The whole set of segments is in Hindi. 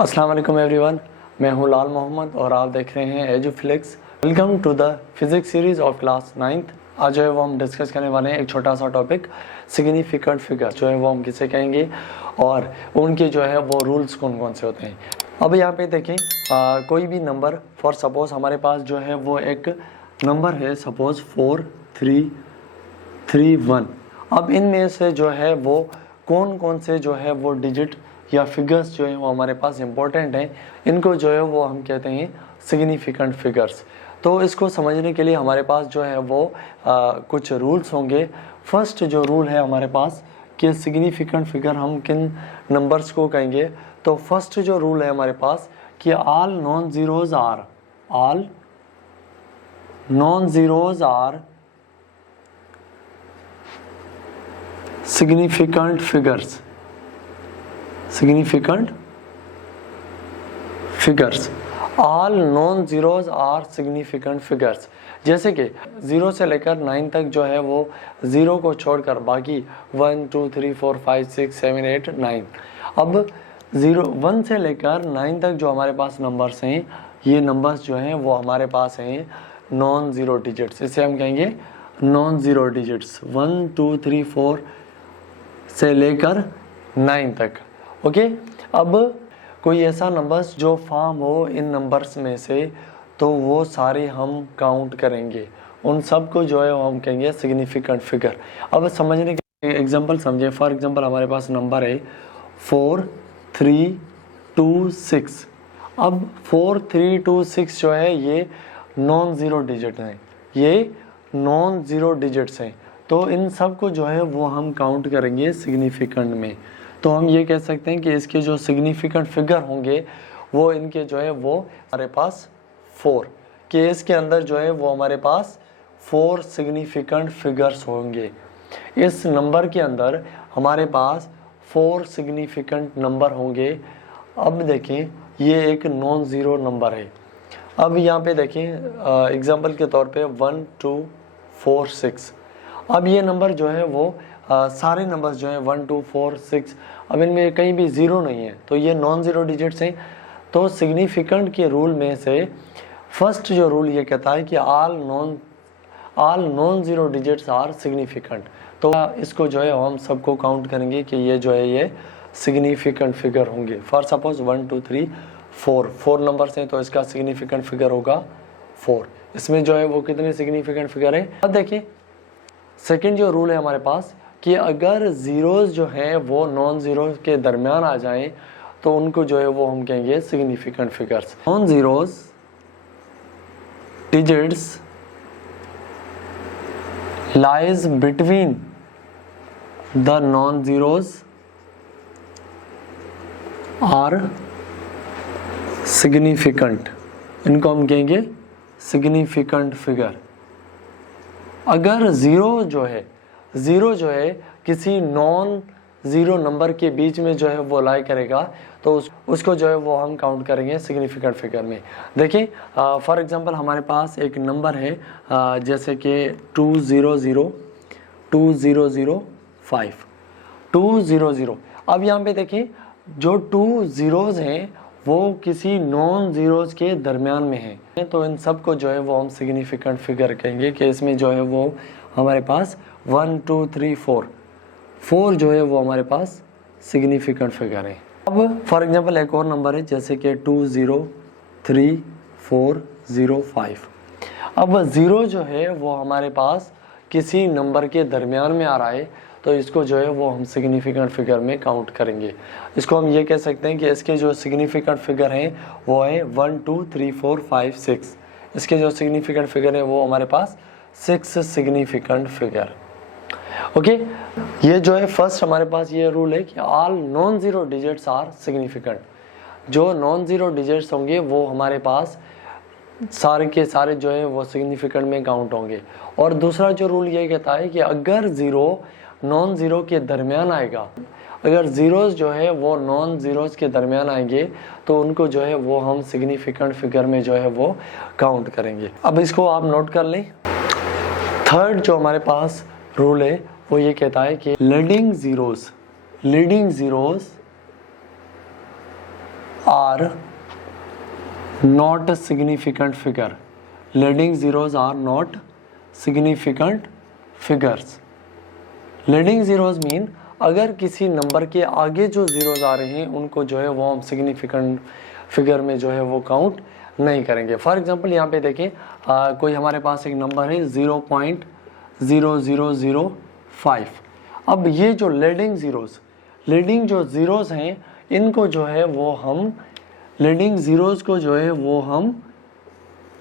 अस्सलाम वालेकुम एवरीवन, मैं हूं लाल मोहम्मद और आप देख रहे हैं Eduflix. Welcome to the physics series of class 9th। आज जो है वो हम डिस्कस करने वाले हैं एक छोटा सा टॉपिक, सिग्निफिकेंट फिगर जो है वो हम किसे कहेंगे और उनके जो है वो रूल्स कौन कौन से होते हैं। अब यहाँ पे देखें कोई भी नंबर, फॉर सपोज हमारे पास जो है वो एक नंबर है, सपोज 4331। अब इनमें से जो है वो कौन कौन से जो है वो डिजिट या फिगर्स जो है वो हमारे पास इंपॉर्टेंट हैं, इनको जो है वो हम कहते हैं सिग्निफिकेंट फिगर्स। तो इसको समझने के लिए हमारे पास जो है वो कुछ रूल्स होंगे। फर्स्ट जो रूल है हमारे पास कि सिग्निफिकेंट फिगर हम किन नंबर्स को कहेंगे, तो फर्स्ट जो रूल है हमारे पास कि all non zeros are significant figures। All non zeros are significant figures. जैसे कि 0 से लेकर 9 तक जो है वो 0 को छोड़कर बाकी 1 2 3 4 5 6 7 8 9। अब 1 से लेकर 9 तक जो हमारे पास नंबर्स हैं, ये नंबर्स जो हैं वो हमारे पास हैं नॉन ज़ीरो डिजिट्स। इसे हम कहेंगे नॉन ज़ीरो डिजिट्स, 1 2 3 4 से लेकर 9 तक। ओके, अब कोई ऐसा नंबर्स जो फॉर्म हो इन नंबर्स में से, तो वो सारे हम काउंट करेंगे, उन सब को जो है हम कहेंगे सिग्निफिकेंट फिगर। अब समझने के एग्जांपल समझे। फॉर एग्जांपल हमारे पास नंबर है 4326। अब 4326 जो है ये नॉन ज़ीरो डिजिट हैं, ये नॉन ज़ीरो डिजिट्स हैं, तो इन सब को जो है वो हम काउंट करेंगे सिग्निफिकेंट में। तो हम ये कह सकते हैं कि इसके जो सिग्निफिकेंट फिगर होंगे वो इनके जो है वो हमारे पास 4 केस के अंदर जो है वो हमारे पास 4 सिग्निफिकेंट फिगर्स होंगे। इस नंबर के अंदर हमारे पास 4 सिग्निफिकेंट नंबर होंगे। अब देखें ये एक नॉन ज़ीरो नंबर है। अब यहाँ पे देखें एग्जांपल के तौर पे 1 2 4 6। अब ये नंबर जो है वो सारे नंबर्स जो हैं 1 2 4 6, अब इनमें कहीं भी ज़ीरो नहीं है, तो ये नॉन ज़ीरो डिजिट्स हैं। तो सिग्निफिकेंट के रूल में से फर्स्ट जो रूल ये कहता है कि all non zero digits are significant. तो इसको जो है हम सबको काउंट करेंगे कि ये जो है ये सिग्निफिकेंट फिगर होंगे। फॉर सपोज 1 2 3 4 नंबर्स हैं, तो इसका सिग्निफिकेंट फिगर होगा 4। इसमें जो है वो कितने सिग्निफिकेंट फिगर है। अब देखिए सेकंड जो रूल है हमारे पास कि अगर ज़ीरोज़ जो हैं वो नॉन ज़ीरो के दरमियान आ जाएं, तो उनको जो है वो हम कहेंगे significant figures. Non zeros digits lies between the non zeros are significant, इनको हम कहेंगे सिग्निफिकेंट फिगर। अगर ज़ीरो जो है किसी नॉन ज़ीरो नंबर के बीच में जो है वो लाई करेगा, तो उसको जो है वो हम काउंट करेंगे सिग्निफिकेंट फिगर में। देखिए फॉर एग्जांपल हमारे पास एक नंबर है जैसे कि 20005। अब यहाँ पे देखिए जो 2 ज़ीरोज़ हैं वो किसी नॉन ज़ीरोज़ के दरमियान में हैं, तो इन सब को जो है वो हम सिग्निफिकेंट फिगर कहेंगे कि इसमें जो है वो हमारे पास 1 2 3 4 जो है वो हमारे पास सिग्निफिकेंट फिगर है। अब फॉर एग्जांपल एक और नंबर है जैसे कि 2034005। अब ज़ीरो जो है वो हमारे पास किसी नंबर के दरमियान में आ रहा है, तो इसको जो है वो हम सिग्निफिकेंट फिगर में काउंट करेंगे। इसको हम ये कह सकते हैं कि इसके जो सिग्निफिकेंट फिगर हैं वो है 1 2 3 4 5 6। इसके जो सिग्निफिकेंट फिगर है वो हमारे पास 6 सिग्निफिकेंट फिगर। ओके, ये जो है फर्स्ट हमारे पास ये रूल है कि all non zero digits are significant. जो नॉन ज़ीरो डिजिट्स होंगे वो हमारे पास सारे के सारे जो है वो सिग्निफिकेंट में काउंट होंगे। और दूसरा जो रूल ये कहता है कि अगर ज़ीरो नॉन ज़ीरो के दरमियान आएगा, अगर ज़ीरोज़ जो है वो नॉन ज़ीरोज़ के दरमियान आएंगे, तो उनको जो है वो हम सिग्निफिकेंट फिगर में जो है वो काउंट करेंगे। अब इसको आप नोट कर लें। थर्ड जो हमारे पास रूल है वो ये कहता है कि leading zeros are not significant figure, leading zeros are not significant figures. Leading zeros mean अगर किसी नंबर के आगे जो जीरोज आ रहे हैं उनको जो है वो हम सिग्निफिकेंट फिगर में जो है वो काउंट नहीं करेंगे। फॉर एग्जांपल यहाँ पे देखें कोई हमारे पास एक नंबर है 0.0005। अब ये जो लीडिंग जो जीरोज हैं इनको जो है वो हम लीडिंग जीरोज को जो है वो हम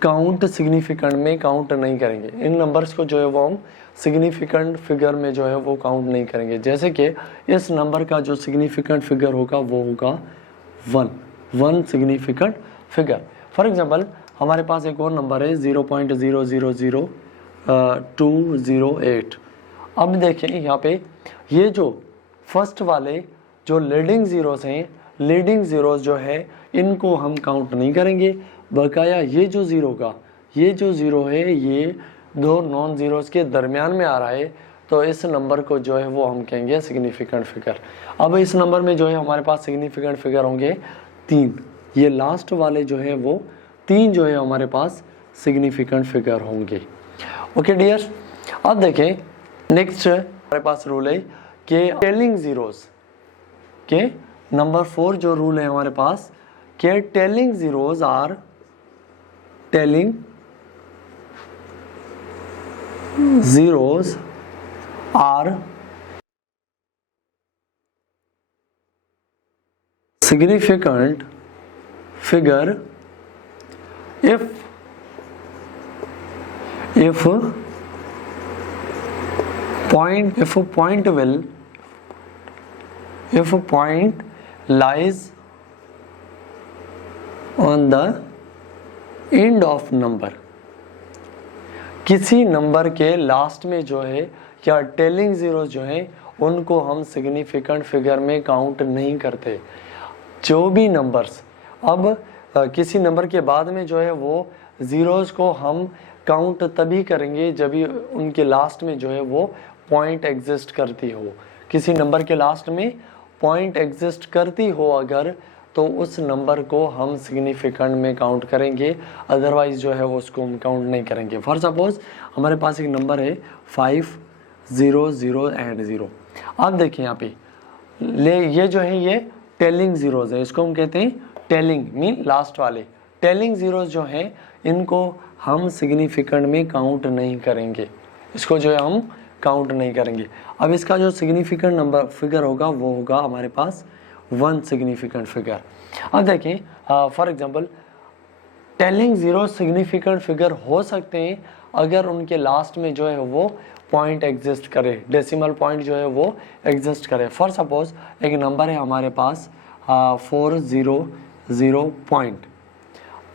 काउंट सिग्निफिकेंट में काउंट नहीं करेंगे। इन नंबर्स को जो है वो हम सिग्निफिकेंट फिगर में जो है वो काउंट नहीं करेंगे। जैसे कि इस नंबर का जो सिग्निफिकेंट फिगर होगा वो होगा 1 सिग्निफिकेंट फिगर। फॉर एग्जांपल हमारे पास एक और नंबर है 0.000208। अब देखें यहाँ पे ये जो फर्स्ट वाले जो लीडिंग जीरोस हैं, लीडिंग जीरोस जो है इनको हम काउंट नहीं करेंगे। बकाया ये जो ज़ीरो है ये दो नॉन ज़ीरोज़ के दरमियान में आ रहा है, तो इस नंबर को जो है वो हम कहेंगे सिग्निफिकेंट फिगर। अब इस नंबर में जो है हमारे पास सिग्निफिकेंट फिगर होंगे 3। ये लास्ट वाले जो है वो 3 जो है हमारे पास सिग्निफिकेंट फिगर होंगे। ओके डियर्स, अब देखें नेक्स्ट हमारे पास रूल है कि टेलिंग ज़ीरोज़ के नंबर 4 जो रूल है हमारे पास कि trailing zeros are telling zeros are significant figure if point lies on the end of number. किसी नंबर के लास्ट में जो है या टेलिंग जीरो जो है उनको हम सिग्निफिकेंट फिगर में काउंट नहीं करते। जो भी नंबर्स अब किसी नंबर के बाद में जो है वो ज़ीरोज़ को हम काउंट तभी करेंगे जब भी उनके लास्ट में जो है वो पॉइंट एग्जिस्ट करती हो। किसी नंबर के लास्ट में पॉइंट एग्जिस्ट करती हो अगर, तो उस नंबर को हम सिग्निफिकेंट में काउंट करेंगे, अदरवाइज जो है वो उसको हम काउंट नहीं करेंगे। फॉर सपोज हमारे पास एक नंबर है 500 अब देखिए यहाँ पे ये जो है ये टेलिंग जीरोज है, इसको हम कहते हैं टेलिंग मीन लास्ट वाले। टेलिंग जीरोज जो हैं इनको हम सिग्निफिकेंट में काउंट नहीं करेंगे, इसको जो है हम काउंट नहीं करेंगे। अब इसका जो सिग्निफिकेंट नंबर फिगर होगा वो होगा हमारे पास 1 सिग्निफिकेंट फिगर। अब देखें for example telling zero significant figure हो सकते हैं अगर उनके लास्ट में जो है वो पॉइंट एग्जिस्ट करे, डेसिमल पॉइंट जो है वो एग्जिस्ट करे। फॉर सपोज एक नंबर है हमारे पास 400 पॉइंट।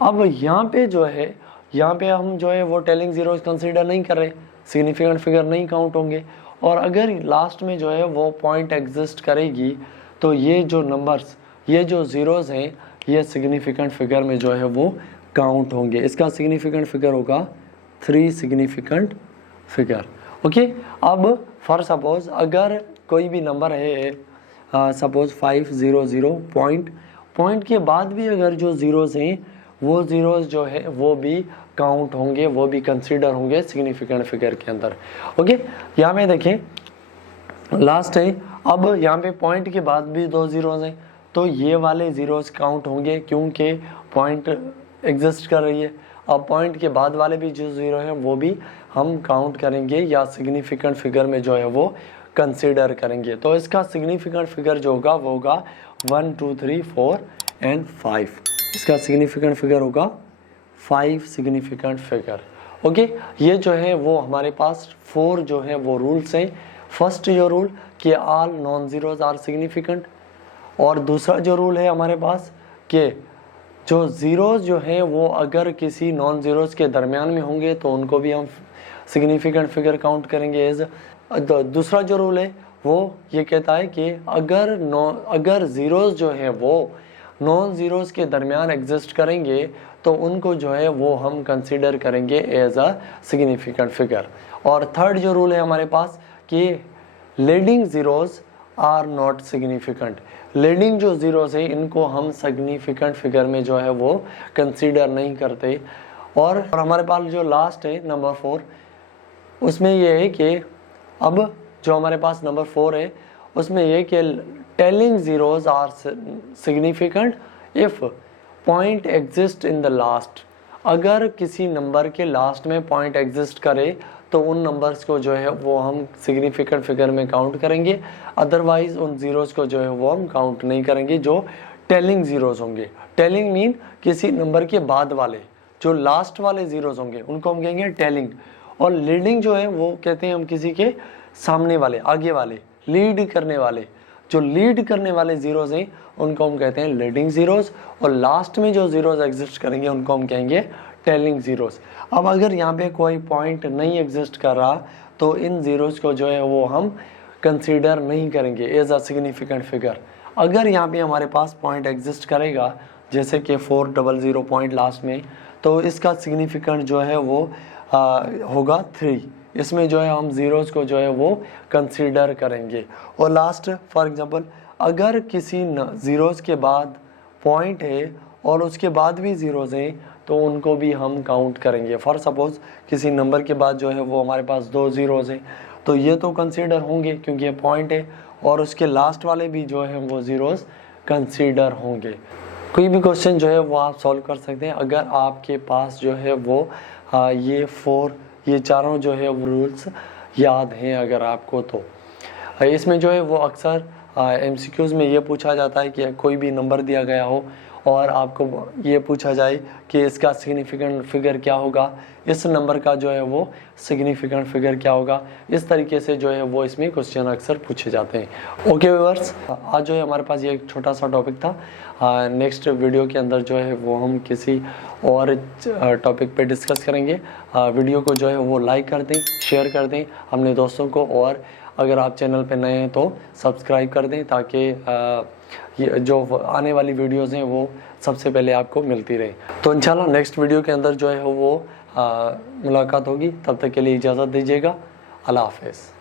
अब यहाँ पे जो है यहाँ पे हम जो है वो टेलिंग जीरोज कंसीडर नहीं कर रहे, सिग्निफिकेंट फिगर नहीं काउंट होंगे। और अगर लास्ट में जो है वो पॉइंट एग्जिस्ट करेगी तो ये जो नंबर्स, ये जो ज़ीरोज़ हैं ये सिग्निफिकेंट फिगर में जो है वो काउंट होंगे। इसका सिग्निफिकेंट फिगर होगा 3 सिग्निफिकेंट फिगर। ओके, अब फॉर सपोज अगर कोई भी नंबर है सपोज 500 पॉइंट के बाद भी अगर जो ज़ीरोज़ हैं वो ज़ीरोज़ जो है वो भी काउंट होंगे, वो भी कंसीडर होंगे सिग्निफिकेंट फिगर के अंदर। ओके, यहाँ में देखें लास्ट है। अब यहाँ पे पॉइंट के बाद भी 2 ज़ीरोज़ हैं तो ये वाले ज़ीरोज़ काउंट होंगे क्योंकि पॉइंट एग्जिस्ट कर रही है। अब पॉइंट के बाद वाले भी जो ज़ीरो हैं वो भी हम काउंट करेंगे या सिग्निफिकेंट फिगर में जो है वो कंसीडर करेंगे। तो इसका सिग्निफिकेंट फिगर जो होगा वो होगा 1 2 3 4 एंड 5। इसका सिग्निफिकेंट फिगर होगा 5 सिग्निफिकेंट फिगर। ओके, ये जो है वो हमारे पास 4 जो है वो रूल्स हैं। फर्स्ट जो रूल कि all non zeros are significant, और दूसरा जो रूल है हमारे पास कि जो ज़ीरोज़ जो हैं वो अगर किसी नॉन ज़ीरोज़ के दरमियान में होंगे तो उनको भी हम सिग्निफिकेंट फिगर काउंट करेंगे एज। दूसरा जो रूल है वो ये कहता है कि अगर ज़ीरोज़ जो हैं वो नॉन ज़ीरोज़ के दरमियान एग्जिस्ट करेंगे तो उनको जो है वो हम कंसीडर करेंगे एज अ सिग्निफिकेंट फिगर। और थर्ड जो रूल है हमारे पास कि leading zeros are not significant. Leading जो जीरोस है इनको हम सिग्निफिकेंट फिगर में जो है वो कंसीडर नहीं करते। और हमारे पास जो लास्ट है नंबर 4, उसमें ये है कि अब जो हमारे पास नंबर 4 है उसमें ये कि trailing zeros are significant if point exist in the last. अगर किसी नंबर के लास्ट में पॉइंट एग्जिस्ट करे तो उन नंबर्स को जो है वो हम सिग्निफिकेंट फिगर में काउंट करेंगे, अदरवाइज उन जीरोस को जो है वो हम काउंट नहीं करेंगे जो टेलिंग जीरोस होंगे। टेलिंग मीन किसी नंबर के बाद वाले जो लास्ट वाले जीरोस होंगे उनको हम कहेंगे टेलिंग। और लीडिंग जो है वो कहते हैं हम किसी के सामने वाले, आगे वाले, लीड करने वाले, जो लीड करने वाले जीरोस हैं उनको हम कहते हैं लीडिंग जीरोस। और लास्ट में जो जीरोस एग्जिस्ट करेंगे उनको हम कहेंगे टेलिंग जीरोस। अब अगर यहाँ पे कोई पॉइंट नहीं एग्जिस्ट कर रहा तो इन जीरोस को जो है वो हम कंसीडर नहीं करेंगे एज अ सिग्निफिकेंट फिगर। अगर यहाँ पे हमारे पास पॉइंट एग्जिस्ट करेगा जैसे कि 400 पॉइंट लास्ट में, तो इसका सिग्निफिकेंट जो है वो होगा 3। इसमें जो है हम जीरोस को जो है वो कंसीडर करेंगे। और लास्ट फॉर एग्जांपल अगर किसी जीरोस के बाद पॉइंट है और उसके बाद भी जीरोस हैं तो उनको भी हम काउंट करेंगे। फॉर सपोज किसी नंबर के बाद जो है वो हमारे पास 2 जीरोस हैं तो ये तो कंसीडर होंगे क्योंकि ये पॉइंट है, और उसके लास्ट वाले भी जो है वो जीरोस कंसीडर होंगे। कोई भी क्वेश्चन जो है वो आप सॉल्व कर सकते हैं अगर आपके पास जो है वो ये चारों जो है वो रूल्स याद हैं अगर आपको। तो इसमें जो है वो अक्सर MCQs में ये पूछा जाता है कि कोई भी नंबर दिया गया हो और आपको ये पूछा जाए कि इसका सिग्निफिकेंट फिगर क्या होगा, इस नंबर का जो है वो सिग्निफिकेंट फिगर क्या होगा। इस तरीके से जो है वो इसमें क्वेश्चन अक्सर पूछे जाते हैं। ओके व्यूअर्स, आज जो है हमारे पास ये एक छोटा सा टॉपिक था। नेक्स्ट वीडियो के अंदर जो है वो हम किसी और टॉपिक पे डिस्कस करेंगे। वीडियो को जो है वो लाइक कर दें, शेयर कर दें अपने दोस्तों को, और अगर आप चैनल पे नए हैं तो सब्सक्राइब कर दें ताकि ये जो आने वाली वीडियोस हैं वो सबसे पहले आपको मिलती रहे। तो इंशाल्लाह नेक्स्ट वीडियो के अंदर जो है वो मुलाकात होगी। तब तक के लिए इजाज़त दीजिएगा। अल्लाह हाफ़िज़।